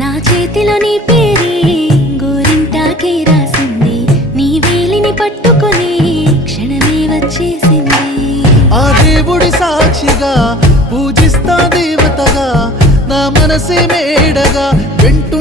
నా చేతిలో నీ పేరే గోరింటాకే రాసింది, నీ వేలిని పట్టుకొని క్షణమే వచ్చేసింది. ఆ దేవుడి సాక్షిగా పూజిస్తా దేవతగా, నా మనసే మేడగా వింటు